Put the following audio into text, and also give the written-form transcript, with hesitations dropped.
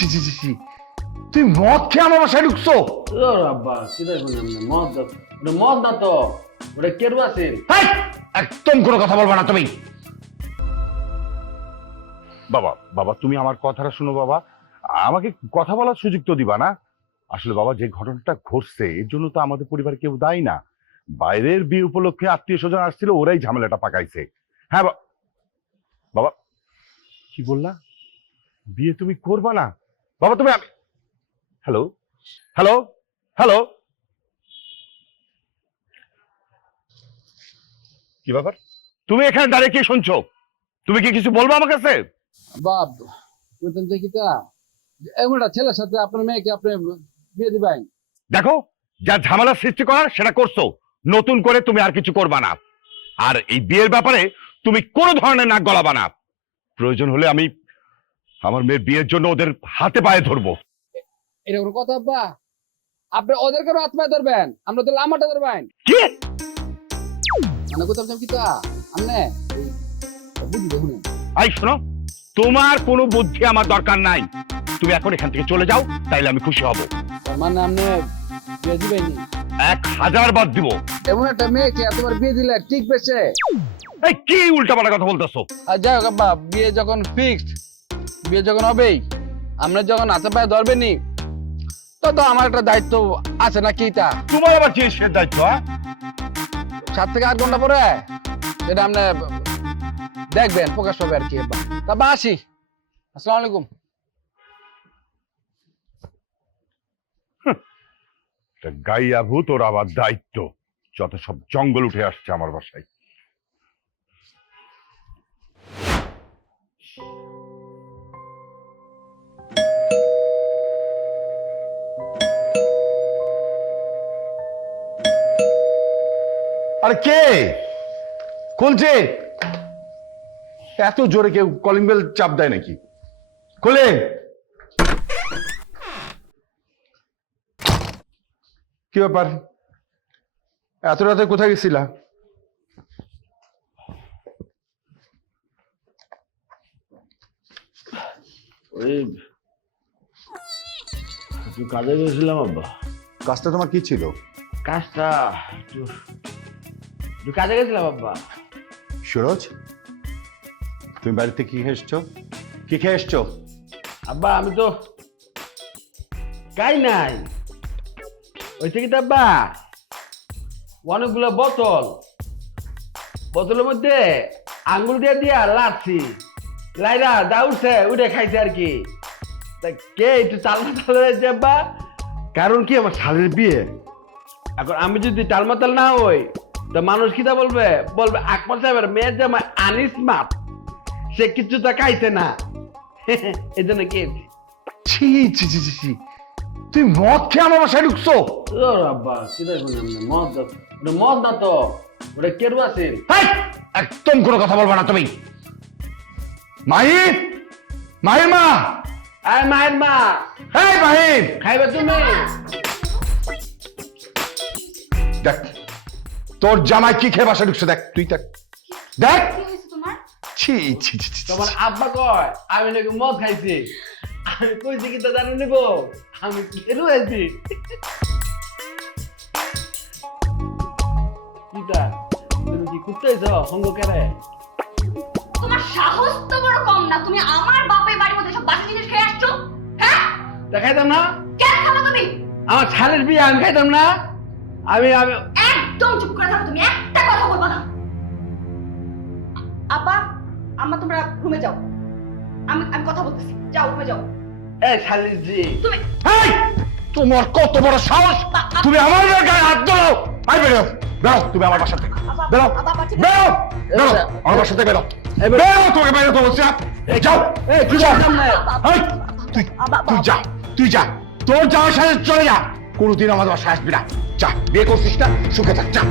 ছি ছি ছি ছি, তুই মদ খেয়ে আমার বাসায় ঢুকছো? আব্বা কি দেখুন মদ ওটা মদ না তো, ওটা কেরোসিন। হেই, একদম কোনো কথা বলবা না তুমি। বাবা বাবা তুমি আমার কথাটা শুনো বাবা, আমাকে কথা বলার সুযোগ তো দিবা না। আসলে বাবা যে ঘটনাটা ঘটছে এর জন্য তো আমাদের পরিবার কেউ দায়ী না। বাইরের বিয়ে উপলক্ষে আত্মীয় স্বজন আসছিল, ওরাই ঝামেলাটা পাকাইছে। হ্যাঁ বাবা, কি বললা? বিয়ে তুমি করবা না? বাবা তুমি হ্যালো হ্যালো হ্যালো, কি ব্যাপার? তুমি এখানে দাঁড়িয়ে কি শুনছো? তুমি কি কিছু বলবো আমার কাছে? বাপ বুঝতেন দেখি তা এমন একটা ছেলের সাথে আপনার মেয়েকে আপনি বিয়ে দিবেন? দেখো, যা ঝামেলা সৃষ্টি করার সেটা করছো, নতুন করে তুমি আর কিছু করবা না। আর এই বিয়ের ব্যাপারে তুমি কোনো ধরনের নাক গলাবা না। প্রয়োজন হলে আমি আমার মেয়ের বিয়ের জন্য ওদের হাতে পায়ে ধরবো। এটা কোনো কথা আব্বা? আপনি ওদেরকে হাত পায়ে ধরবেন, আমরা তো লামাটা ধরবেন। কি মানে কোথাও কি তা আপনি বুঝি দেখুন। আই শোনো, তোমার কোনো বুদ্ধি আমার দরকার নাই। তুমি এখন এখান থেকে চলে যাও, তাইলে আমি খুশি হব। মানে আপনি বিয়ে দিবেন? 1000 বার দিব। এমন একটা মেয়েকে তোমার বিয়ে দিলে ঠিক পেছে? এই কি উল্টাপাল্টা কথা বলতেছো? আর যাই হোক আব্বা, বিয়ে যখন ফিক্সড, বিয়ে যখন হবেই, আমরা যখন হাতে পায়ে ধরবেনি, তো আমার একটা দায়িত্ব আছে নাকি? তা তোমার আবার কি সে দায়িত্ব? 7 থেকে 8 ঘন্টা পরে সেটা আপনি দেখবেন, প্রকাশ হবে আর কি। তা বা আসি, আসসালামু আলাইকুম। গাইয়া ভূত ওর আবার দায়িত্ব, যত সব জঙ্গল উঠে আসছে আমার বাসায়। আরে কে? কোন যে এত জোরে কেউ কলিং বেল চাপ দেয় নাকি? খোলে। কি ব্যাপার, এত রাতে কোথায় গেছিলা? ওই একটু কাজে গেছিলাম আব্বা। কাজটা তোমার কি ছিল? কাজটা একটু কাজে গেছিলাম আব্বা। সুরজ, তুমি বাড়িতে কি খেয়ে এসছো? কি খেয়ে এসছো? আব্বা আমি তো খাই নাই। ওই থেকে তো আব্বা অনেকগুলো বোতল, বোতলের মধ্যে আঙ্গুল দিয়ে দিয়া লাড়ছি, লাইরা যা উঠছে উঠে খাইছে আর কি। তা কে একটু টালমাটাল হয়েছে আব্বা, কারণ কি আমার শালের বিয়ে। এখন আমি যদি টালমাতাল না হই তো মানুষ কিটা বলবে? বলবে আকবর সাহেবের মেয়ের জামাই আনস্মার্ট, সে কিছুটা খাইছে না। এই জন্য খেয়েছি। ছি ছি ছি ছি ছি, তুই মদ খেয়ে আমার বাসায় ঢুকছো? আব্বা কি দেখুন মদ, ওটা মদ না তো, ওটা কেরোসিন। হেই, একদম কোনো কথা বলবা না তুমি। মাহির, মাহির মা, আয় মায়ের মা, হেই মাহির, খাইবে তুমি? দেখ তোর জামাই কি খেয়ে বাসায় ঢুকছে, দেখ তুই দেখ দেখ। ছি ছি ছি ছি, তোমার আব্বা কয় আমি নাকি মদ খাইছি। আমি কইছি কি তা জানো নিব, আমি কেরোসিন। কিটা তুমি কি কুত্তাইছ হঙ্গ কেরে? তোমার সাহস তো বড় কম না, তুমি আমার বাপের বাড়ির মধ্যে সব বাসি জিনিস খেয়ে আসছো। হ্যাঁ, তা খাইতাম না? কেন খাবো তুমি? আমার ছালের বিয়ে আমি খাইতাম না? আমি আমি একদম চুপ করে থাকো, তুমি একটা কথা বলবা না। আপা আম্মা তোমরা রুমে যাও, আমি আমি কথা বলতেছি, যাও রুমে যাও। এই ছালের জি তুমি হেই, তোমার কত বড় সাহস, তুমি আমার গায়ে হাত ধরো। আই বেরো, বেরো তুমি আমার বাসা থেকে, বেরো বেরো বেরো আমার বাসা থেকে, বেরো বেরো, তোমাকে বেরো তো বলছি না। এই যাও, এই কি করতাম না? হেই, তুই তুই যা, তুই যা, তোর যাওয়ার সাথে চলে যা, কোনোদিন আমাদের বাসায় আসবি না। যা, বিয়ে করছিস না, সুখে থাক, যা।